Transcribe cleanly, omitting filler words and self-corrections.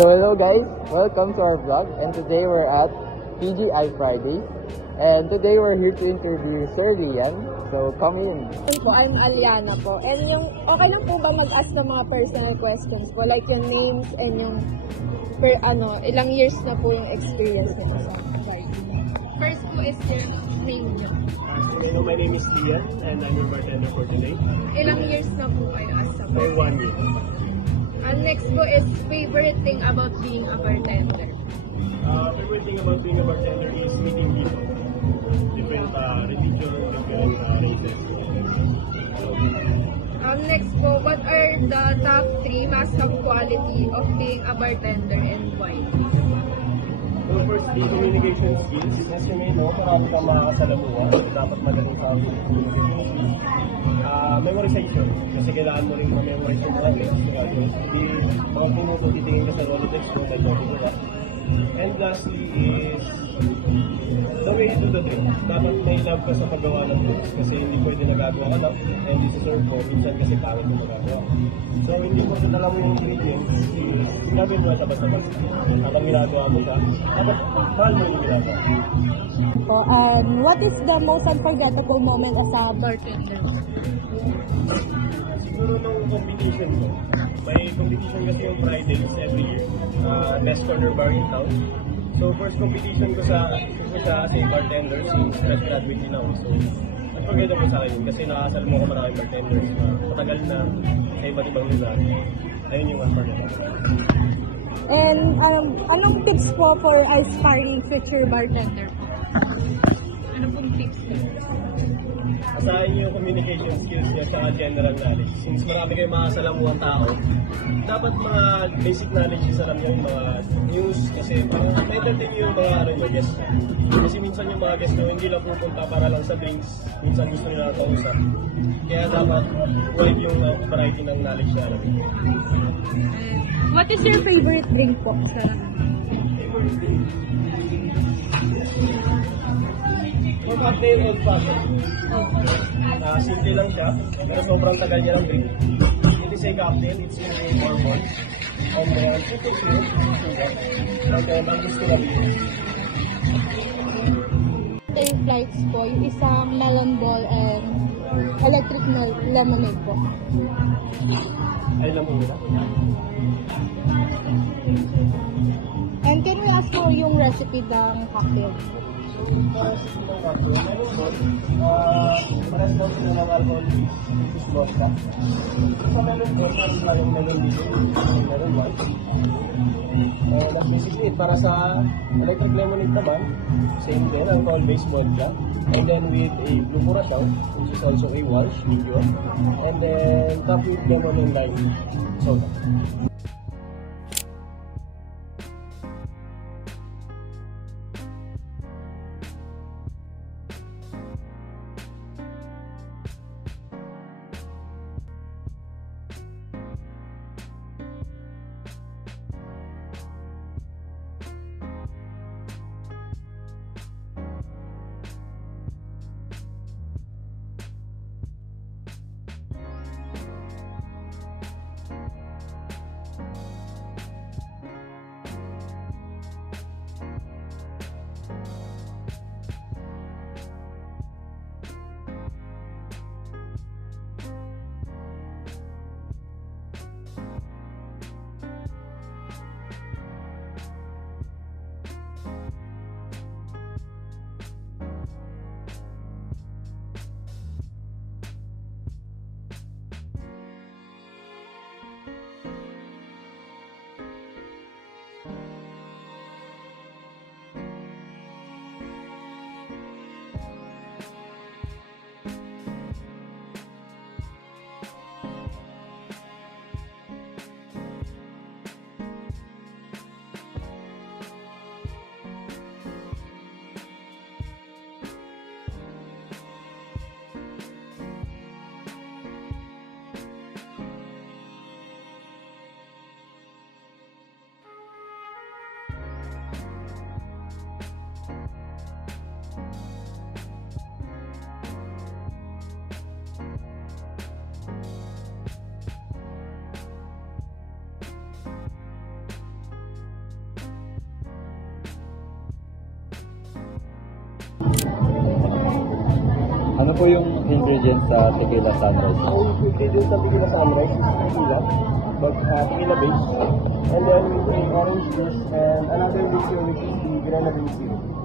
So hello guys, welcome to our vlog, and today we're at PGI Fridays, and today we're here to interview Sir Rian. So come in. I'm Aliana po, and okay lang po ba mag-ask ng mga personal questions po, like yung names and yung ilang years na po yung experience niyo sa Friday? First po is your name niyo. My name is Rian, and I'm your bartender for today. Ilang years na po kayo as a For 1 year. Next po is favorite thing about being a bartender. Favorite thing about being a bartender is meeting people. Different religion, different races. Next po, what are the top 3 must-have quality of being a bartender and why? So first, the communication skills. As you may know, marami kang makakasalamuha. Dapat magaling ka ang communication skills. Memorization. Kasi kailangan mo rin ma-memorize yung mga words. Hindi mga pinuto titingin ka sa Rolodex mo, nag-copy mo lang. And lastly is the way you do the drink. Dapat may love ka sa paggawa ng drinks kasi hindi pwede nagagawa ka lang and isi-serve mo. Minsan kasi pangit mo magagawa. So hindi mo alam mo yung ingredients, sinabi mo na basta-basta. At ang ginagawa mo siya, dapat mahal mo yung ginagawa. What is the most unforgettable moment as a bartender? Siguro nung competition ko. May competition kasi yung Fridays every year. Best corner bar in town. So first competition ko sa as a bartender since fresh graduate din ako. So unforgettable sa akin kasi nakasal mo ko maraming bartenders na matagal na sa iba't ibang lugar. Ayun yung unforgettable. And anong tips po for aspiring future bartender po? Ano pong tips po? Asahin niyo yung communication skills niya sa general knowledge. Since marami kayong makasalamuhang tao, dapat mga basic knowledge is alam niyo yung mga news kasi ma-entertain yung mga guests. Kasi minsan yung mga guests nyo hindi lang pupunta para lang sa drinks, minsan gusto nila kausap. Kaya dapat wide yung variety ng knowledge na alam niyo. What is your favorite drink po? Favorite drink? For cocktail, old fashion. Simple lang siya, pero sobrang tagal niya ng drink. It is a cocktail, it's using hormone. And then, simple syrup, sugar. And then, ang gusto na beer. Yung flights po, yung isang melon ball and electric lemonade po. Ay, alam mo nila. And can we ask po yung recipe ng cocktail? Parehas daw sila ng alcohol is vodka. Sa melon ball, meron lang yung melon dito. Melon white. That's basically it. Para sa electric lemonade naman, same din, alcohol-based vodka. And then with a blue curacao, which is also a Walsh medium. And then top with lemon and lime soda. Ano po yung ingredients sa tequila sunrise? Ang ingredients ng tequila sunrise is tequila, tequila base, and then we put in orange juice and another liqueur which is the grenadine syrup.